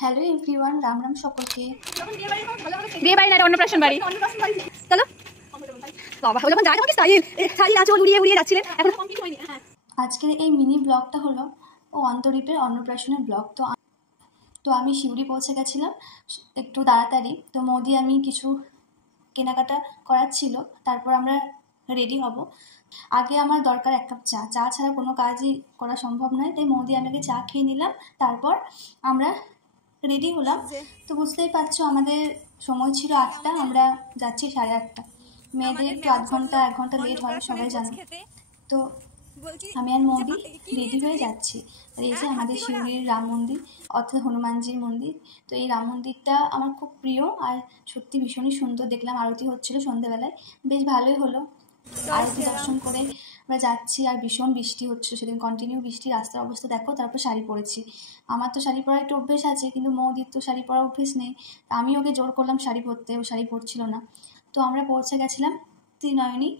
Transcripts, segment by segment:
Hello everyone, Ram Ram সকলকে। বিয়ে বাড়ি না অন্নপ্রাশন বাড়ি। চলো বাবা, ও যখন যায় তখন স্টাইল শাড়ি আঁচল উড়িয়ে উড়িয়ে যাচ্ছিলেন, এখন কমপ্লিট হয়নি। আজকের এই মিনি ব্লগটা হলো অন্তরীপের অন্নপ্রাশনের ব্লগ। তো আমি শিউরি পৌঁছে গেছিলাম একটু তাড়াতাড়ি। তো মোদি আমি কিছু কেনাকাটা করার ছিল, তারপর আমরা রেডি হব। আগে আমার দরকার এক কাপ চা, চা ছাড়া কোনো কাজই করা সম্ভব নয়। তাই মোদি আমাকে চা খেয়ে নিলাম, তারপর আমরা রেডি হলাম। তো বুঝতেই পারছো আমাদের সময় ছিল 8টা, আমরা যাচ্ছি 8:30। মেয়েদের একটু এক ঘন্টা লেট হয়, সবাই জানো। তো আমি আর মোদি রেডি হয়ে যাচ্ছি। আর এই যে আমাদের শিউরির রাম মন্দির অর্থাৎ হনুমানজির মন্দির। তো এই রাম মন্দিরটা আমার খুব প্রিয় আর সত্যি ভীষণই সুন্দর। দেখলাম আরতি হচ্ছিল সন্ধ্যেবেলায়, বেশ ভালোই হলো। আরতি দর্শন করে আমরা যাচ্ছি, আর ভীষণ বৃষ্টি হচ্ছিল সেদিন, কন্টিনিউ বৃষ্টি। রাস্তার অবস্থা দেখো। তারপর শাড়ি পরেছি। আমার তো শাড়ি পরার একটু অভ্যেস আছে, কিন্তু মৌদির তো শাড়ি পরার অভ্যেস নেই। আমি ওকে জোর করলাম শাড়ি পরতে, ও শাড়ি পরছিল না। তো আমরা পৌঁছে গেছিলাম ত্রিনয়নী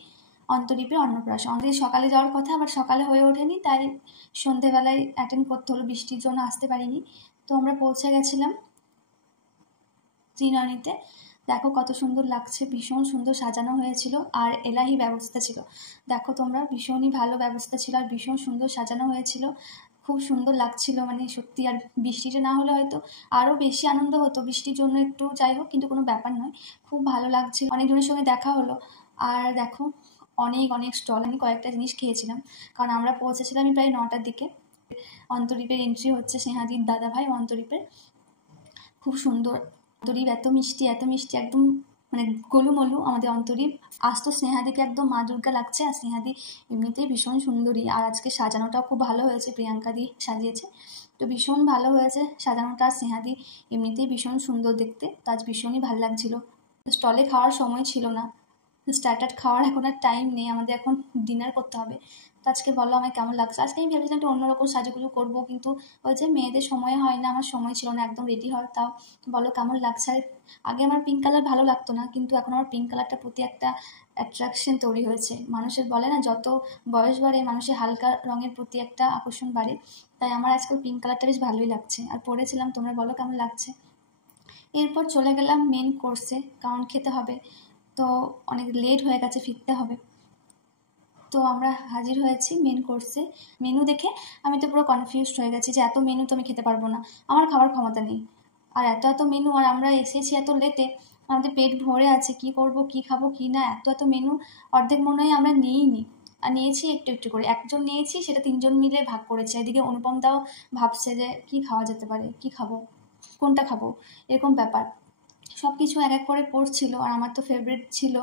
অন্তরীপের অন্নপ্রাশন। আমাদের সকালে যাওয়ার কথা, আবার সকালে হয়ে ওঠেনি, তাই সন্ধেবেলায় অ্যাটেন্ড করতে হলো, বৃষ্টির জন্য আসতে পারিনি। তো আমরা পৌঁছে গেছিলাম ত্রিনয়নীতে। দেখো কত সুন্দর লাগছে, ভীষণ সুন্দর সাজানো হয়েছিল, আর এলাহি ব্যবস্থা ছিল। দেখো তোমরা, ভীষণই ভালো ব্যবস্থা ছিল, আর ভীষণ সুন্দর সাজানো হয়েছিল, খুব সুন্দর লাগছিল মানে সত্যি। আর বৃষ্টিটা না হলে হয়তো আরও বেশি আনন্দ হতো, বৃষ্টির জন্য একটু যাই হোক, কিন্তু কোনো ব্যাপার নয়, খুব ভালো লাগছিল। অনেকজনের সঙ্গে দেখা হলো। আর দেখো অনেক স্টল, আমি কয়েকটা জিনিস খেয়েছিলাম, কারণ আমরা পৌঁছেছিলাম প্রায় 9টার দিকে। অন্তরীপের এন্ট্রি হচ্ছে স্নেহাদির দাদাভাই অন্তরীপের। খুব সুন্দর অন্তরীপ, এত মিষ্টি একদম মানে গোলুমলু আমাদের অন্তরীপ। আজ তো স্নেহাদিকে একদম মা দুর্গা লাগছে, আর স্নেহাদি এমনিতেই ভীষণ সুন্দরী। আর আজকে সাজানোটাও খুব ভালো হয়েছে, প্রিয়াঙ্কা দি সাজিয়েছে, তো ভীষণ ভালো হয়েছে সাজানোটা। আর স্নেহাদি এমনিতেই ভীষণ সুন্দর দেখতে, তো আজ ভীষণই ভালো লাগছিল। স্টলে খাওয়ার সময় ছিল না, স্টার্টার খাওয়ার এখন আর টাইম নেই, আমাদের এখন ডিনার করতে হবে। তো আজকে বলো আমার কেমন লাগছে। আজকে আমি ভেবেছিলাম একটু অন্যরকম সাজুগুজু করবো, কিন্তু ওই যে মেয়েদের সময় হয় না, আমার সময় ছিল না একদম রেডি হওয়ার। তাও বলো কেমন লাগছে। আর আগে আমার পিঙ্ক কালার ভালো লাগতো না, কিন্তু এখন আমার পিঙ্ক কালারটার প্রতি একটা অ্যাট্রাকশন তৈরি হয়েছে। মানুষের বলে না, যত বয়স বাড়ে মানুষের হালকা রঙের প্রতি একটা আকর্ষণ বাড়ে, তাই আমার আজকাল পিঙ্ক কালারটা বেশ ভালোই লাগছে। আর পরেছিলাম, তোমরা বলো কেমন লাগছে। এরপর চলে গেলাম মেন কোর্সে, কারণ খেতে হবে, তো অনেক লেট হয়ে গেছে, ফিরতে হবে। তো আমরা হাজির হয়েছি মেন কোর্সে। মেনু দেখে আমি তো পুরো কনফিউজড হয়ে গেছি যে এত মেনু তো আমি খেতে পারবো না, আমার খাবার ক্ষমতা নেই। আর এত মেনু, আর আমরা এসেছি এত লেটে, আমাদের পেট ভরে আছে, কি করব কি খাবো কি না, এত মেনু। অর্ধেক মনে হয় আমরা নিইনি, আর নিয়েছি একটু করে। একজন নিয়েছি, সেটা 3জন মিলে ভাগ করেছে। এদিকে অনুপম দাও ভাবছে যে কি খাওয়া যেতে পারে, কি খাবো, কোনটা খাবো, এরকম ব্যাপার। সব কিছু এক এক করে পড়ছিল, আর আমার তো ফেভারিট ছিল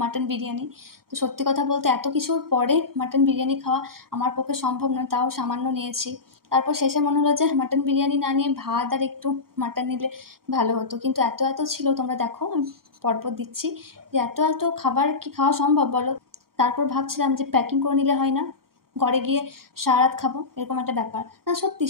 মাটন বিরিয়ানি। তো সত্যি কথা বলতে এত কিছুর পরে মাটন বিরিয়ানি খাওয়া আমার পক্ষে সম্ভব নয়, তাও সামান্য নিয়েছি। তারপর শেষে মনে হলো যে মাটন বিরিয়ানি না নিয়ে ভাত আর একটু মাটন নিলে ভালো হতো, কিন্তু এত ছিল। তোমরা দেখো আমি পরপর দিচ্ছি যে এত খাবার কি খাওয়া সম্ভব বলো। তারপর ভাবছিলাম যে প্যাকিং করে নিলে হয় না, ঘরে গিয়ে সারা রাত খাবো, এরকম একটা ব্যাপার না। সত্যি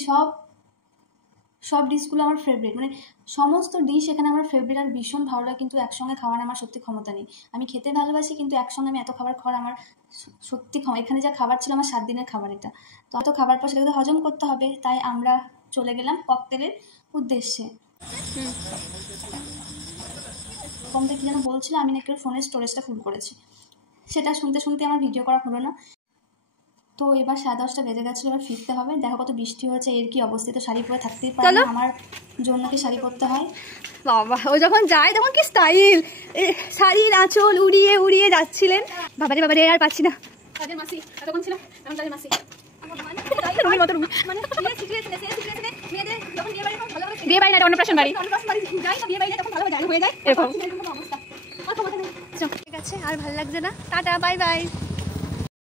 সব ডিশগুলো আমার ফেভারিট, মানে সমস্ত ডিশ এখানে আমার ফেভারিট, আর ভীষণ ভালো লাগে। কিন্তু একসঙ্গে খাওয়ার আমার সত্যি ক্ষমতা নেই। আমি খেতে ভালোবাসি, কিন্তু একসঙ্গে আমি এত খাবার খাওয়ার আমার সত্যি এখানে যা খাবার ছিল আমার 7 দিনের খাবার এটা। তো এত খাবার পর সেটাকে হজম করতে হবে, তাই আমরা চলে গেলাম ককটেলের উদ্দেশ্যে। কমতে কি যেন বলছিল, আমি নাকি ফোনের স্টোরেজটা ফুল করেছি, সেটা শুনতে আমার ভিডিও করা হলো না। তো এবার 10:30 বেজে গেছিলো, এবার ফিরতে হবে। দেখো কত বৃষ্টি হয়েছে, এর কি অবস্থিত, শাড়ি পরে থাকতেই পারে না, আমার জন্য কি শাড়ি পরতে হয়। বাবা, ও যখন যায় তখন কি স্টাইল শাড়ির আঁচল উড়িয়ে উড়িয়ে যাচ্ছিলেন। বাবারে আর পাচ্ছি না। তাদের মাসি তখন ছিল, আমি তাদের মাসি। বিয়ে বাড়ি না অন্নপ্রাশন বাড়ি, হয়ে যায় এরকম। ঠিক আছে, আর ভালো লাগছে না, টাটা বাই বাই।